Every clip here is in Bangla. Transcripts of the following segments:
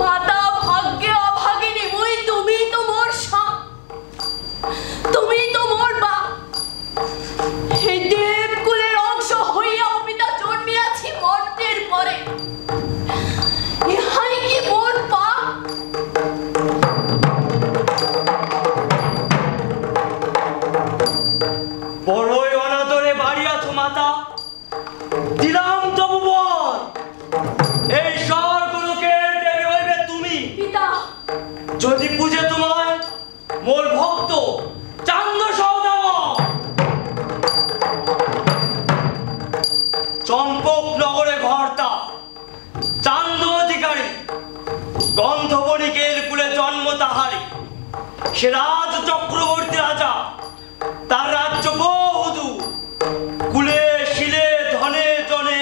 মাতা ভাগ্যে অভাগিনী মুই, তুমি তো মোর তুমি তো মোর বা এই দেবকুলের অংশ হইয়া পিতা জন্মিয়াছি মর্তের পরে। ইহাই কি মোর পাপ? বড়ই অনাদরে বাড়িয়াছ মাতা, দিলাম তবু বল, এই স্বর্গলোকের দেবী হইবে তুমি। পিতা যদি পূজে তোমায় মোর ভক্ত চান্দ সওদাগর চম্পক নগরে ঘরতা চান্দ অধিকারী, গন্ধবণিকের কুলে জন্ম তাহারি, সে রাজ চক্রবর্তী রাজা, তার রাজ্য বহুদূর, কুলে শিলে ধনে জনে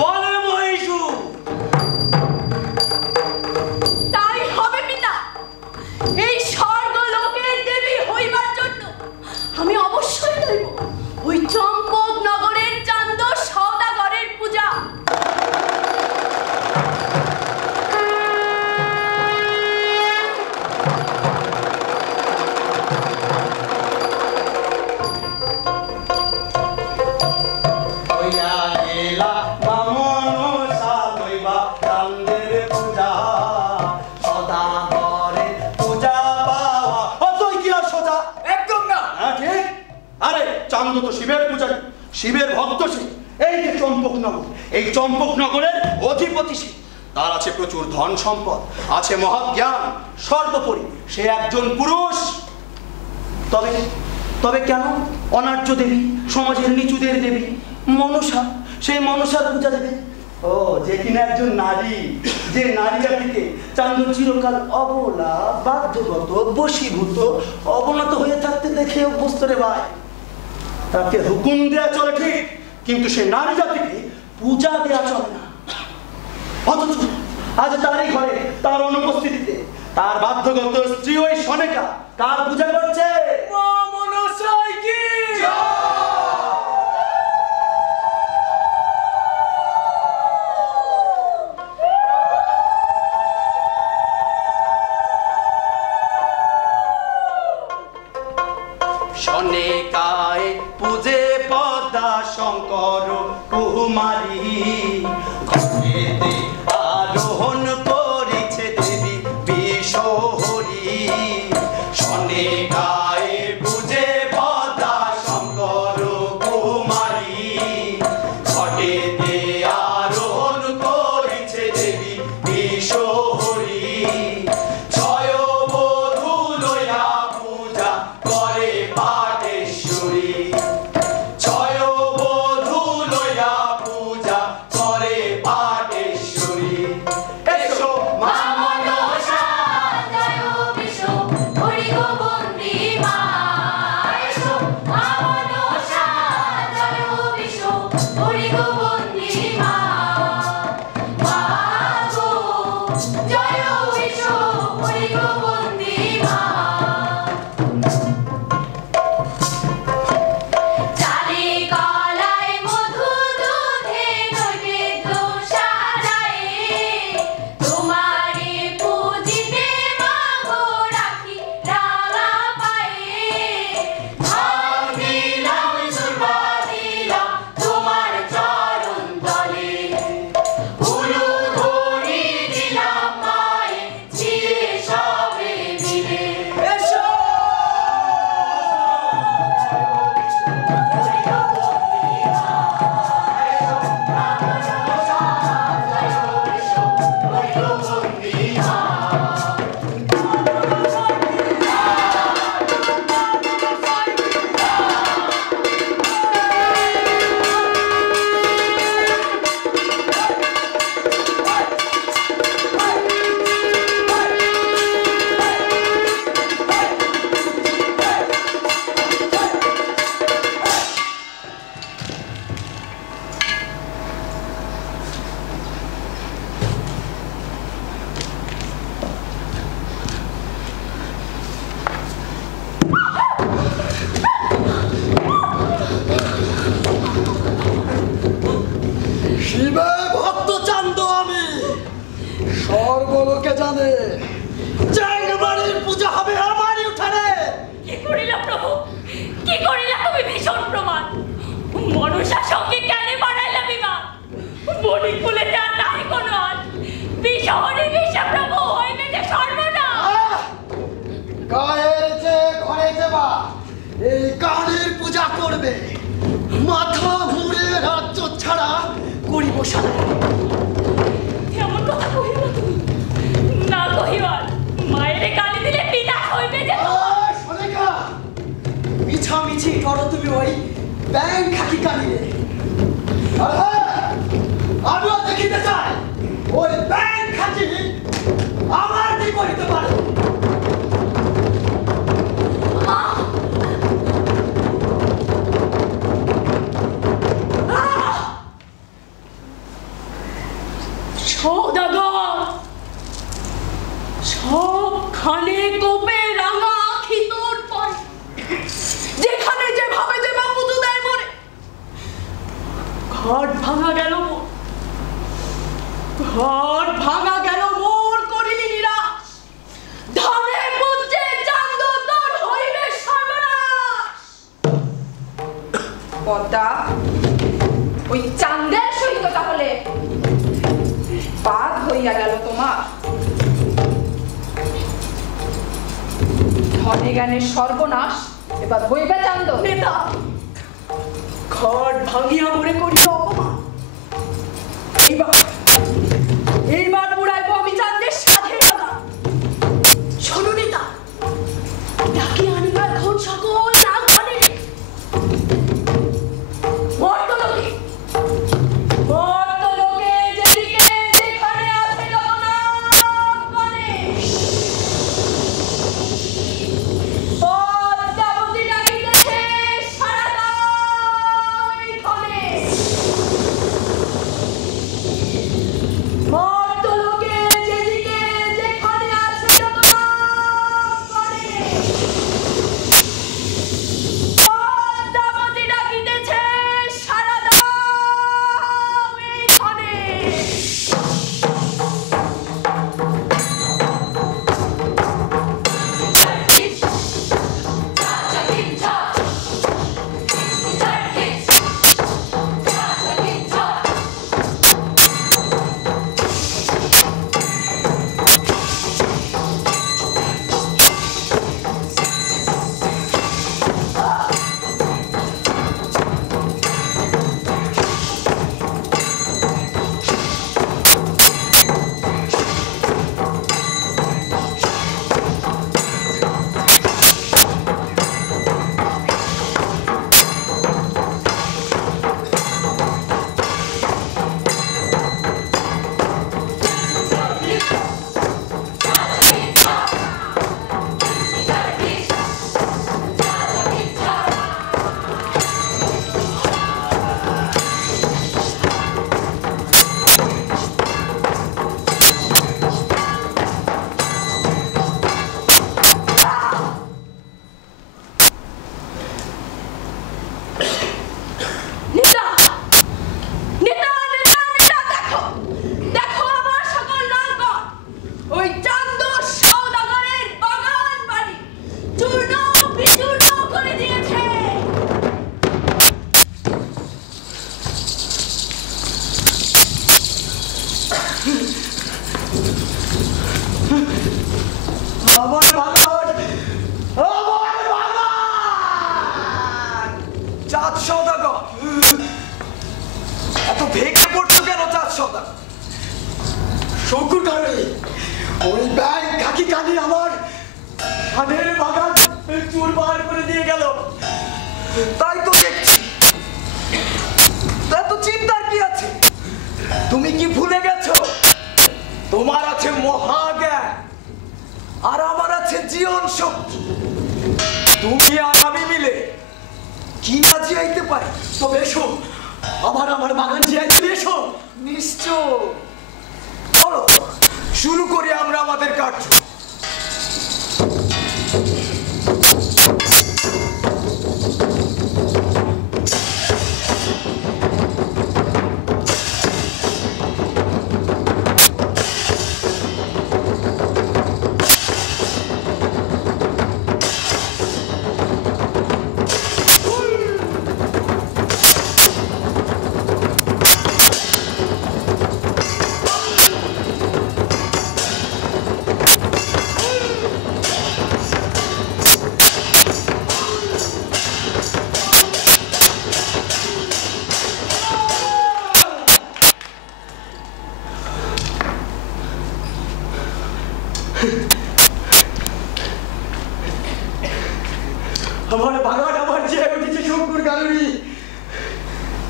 বলে মহিষু। তাই হবে পিতা। এই স্বর্গলোকের দেবী হইবার জন্য আমি অবশ্যই লইব ওই চম্পক নগরের চান্দ সওদাগরের পূজা। চান্দ তো শিবের পূজারী, শিবের ভক্ত সে। এই যে চম্পকনগর, এই চম্পকনগরের অধিপতি সে। তার আছে প্রচুর ধন সম্পদ, আছে মহাজ্ঞান, সর্বোপরি সে একজন পুরুষ। তবে তবে কেন অনার্য দেবী, সমাজের নিচুদের দেবী মনসা, সেই মনসার পূজা দেবে? ও যে কিনা একজন নারী, যে নারী জাতিকে চান্দ চিরকাল অবলা, বাধ্যগত, বশীভূত, অবনত হয়ে থাকতে দেখে অভ্যস্ত রে ভাই। তাকে হুকুম দেয়া চলে ঠিক, কিন্তু সে নারী জাতিকে পূজা দেয়া চলে না। অথচ আজ তারই ঘরে, তার অনুপস্থিতিতে তার বাধ্যগত স্ত্রী ওই সনেকা কার পূজা করছে? সনেকায় পূজে পদ্মা শঙ্কর কুমারী, ঘরেতে আরোহণ করেছে দেবী বিশ্বহরি। সনেকায় পূজে পদ্মা শঙ্কর কুমারী, ঘরেতে আরোহণ করেছে দেবী বিশ্বহরি। ছয় বধূ লইয়া পূজা করে পাটেশ্বরী, ছয় বধূ লইয়া পূজা করে পাটেশ্বরী। এসো মা মনসা জয় বিষ্ণু হরি গোবিন্দি মা, এসো মা মনসা জয় বিষ্ণু হরি গোবিন্দি মা। মা গো জয় বিষ্ণু হরি গোবিন্দি মা। চালে কলায় মধু দুধে নৈবেদ্য সাজায়ে, তোমারে পূজিতে মাগো রাখি রাঙা পায়ে। ভাগ দিলাম দুর্বা দিলাম তোমার চরণ তলে, উলুধ্বনি দিলাম মায়ে চিরে সবে সর্বলোকে জানে চ্যাংবাড়ির পূজা হবে আমারই উঠানে। কি করিলা প্রভু, কি করিলা তুমি ভীষণ প্রমাণ? মনসার সঙ্গে কেন বাড়াইলা বিমান? বণিক কুলে যার নাই কোনো আজ, বিষহরি বিষে প্রভু হইবে যে সর্বনাশ। গায়ের যে ঘরে যাবা এই কানের পূজা করবে, মাথা মুড়ে রাজ্য ছাড়া করিব সারা। এমন কথা কহিবা তুমি? না কহিবার, মায়ের গালি দিলে বিনাশ হইবে যে। সোনিকা, মিছামিছি করো তুমি ওই ব্যাং খাকি কানিয়ে। আর হ্যাঁ, আমিও দেখিতে চাই ওই ব্যাং খাকি আমার কি করিতে পারে। সৌদাগর, সবখানে কোপে রাঙা আখি তোর পরে, যেখানে যেভাবে যে বাপুতু দেয় মরে। ঘর ভাঙা গেল মোর, ঘর ভাঙা গেল মোর, করিলি নিরাশ। ধানে পুত্রে চান্দ তোর হইবে সর্বনাশ। পদ্মা, ওই চাঁদের সহিত তাহলে বাদ হইয়া গেল তোমার। ধনে জ্ঞানের সর্বনাশ, এবার হইবে চান্দ। নেতা, ঘর ভাঙিয়া মরে করিল অপমান। এইবার পুরাইব আমি চাঁদের স্বাধীনতা। শোনো নেতা, ডাকি আনিবা এখন সকল নাম ঘরে। মর্তলোকে, মর্তলোকে যেদিকে যেখানে আছে জগন্নাথ গণেশ। পদ্মাবতী ডাকিতেছে সারা দাও এইখানে। মর্তলোকে যেদিকে যেখানে আছে জগন্নাথ গণেশ। পদ্মাবতী ডাকিতেছে সারা দাও এইখানে। নেতা, নেতা, নেতা, নেতা, দেখো, দেখো আমার সকল নামগণ। ওই চান্দ সওদাগরের বাগান বাড়ি চূর্ণ বিচূর্ণ করে দিয়েছে। আমার বাগান, আমার বাগান। চাঁদ সওদাগর, এত ভেঙে পড়ছো কেন চাঁদ সওদাগর? শকুটারে ওই ব্যাং খাকি কানি আমার ধানের বাগান চুরমার করে দিয়ে গেল। তাই তো দেখছি, এত চিন্তার কি আছে? তুমি কি ভুলে গেছো তোমার আছে মহাজ্ঞান আর আমার আছে জীবন শক্তি। তুমি আর আমি মিলে কি না জিয়াইতে পারি। তবে এসো, আমার বাগান জিয়াইতে এসো। নিশ্চয়, চলো শুরু করি আমরা আমাদের কার্য। আমার বাগান আমার যে উঠেছে শঙ্কুর গালুরি,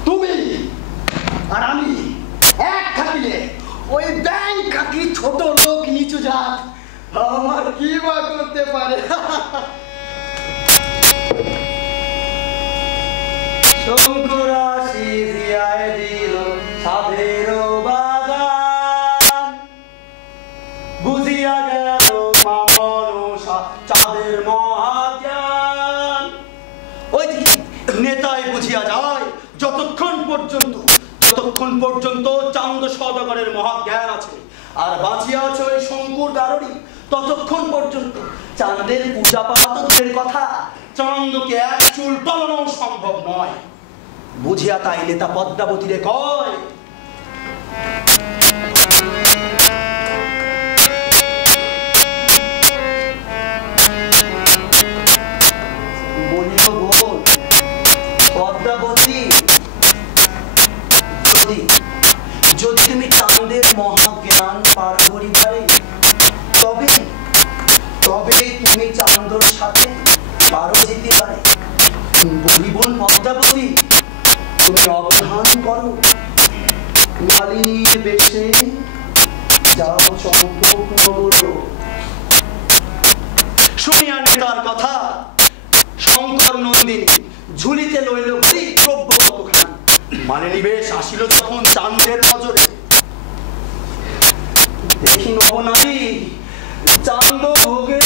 তুমি আর আমি এক থাকিলে ওই ব্যাংক কাকি ছোট লোক নিচু জাত আমার কি বা করতে পারে। শঙ্কুর আসি জিয়ায় দিল সাধের বাগান, বুঝিয়া গেল মা মনসা চাঁদের মহাজ্ঞান। ওই নেতাই বুঝিয়া যায় যতক্ষণ পর্যন্ত চান্দ সদাগরের মহাজ্ঞান আছে আর বাঁচিয়া আছে ওই শঙ্কুর গারুড়ি, ততক্ষণ পর্যন্ত চাঁদের পূজা পাওয়া তো দূরের কথা, চাঁদকে এক চুল টলানো সম্ভব নয়। বুঝিয়া তাই নেতা পদ্মাবতীরে কয়, বলিল বোন পদ্মাবতী, যদি তুমি চাঁদের মহাজ্ঞান পার করিবারে তবে তুমি চাঁদর সাথে পারো যেতে পারে। বলিবন পদ্মাবতী, তুমি অবধান করো, মালিনীর বেশে যাও চম্পক নগর। শুনিয়া নেতার কথা শঙ্কর নন্দিনী ঝুলিতে লইল দ্রব্য কতখানি। মালিনী বেশ আসিল যখন চাঁদের নজরে, দেখি নবনারী চান্দ ভোগে